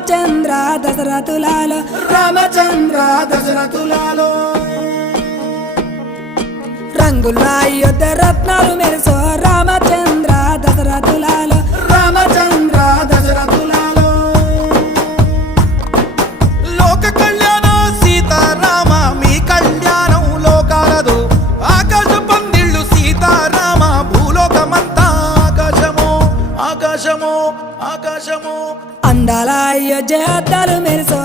రామచంద్ర దశరథులాలో రామచంద్ర దశరథులాలో రంగుల అయోధ్య రత్నాలు మెరుసో రామచంద్ర దశరథులాలో రామచంద్ర దశరథులాలో లోక కళ్యాణ సీతారామ మీ కళ్యాణం లోకాలదు ఆకాశ పందిళ్ళు సీతారామ భూలోకమంతా ఆకాశమో ఆకాశమో ఆకాశమో అందాల అయోధ్య అద్దాలు మెరుసో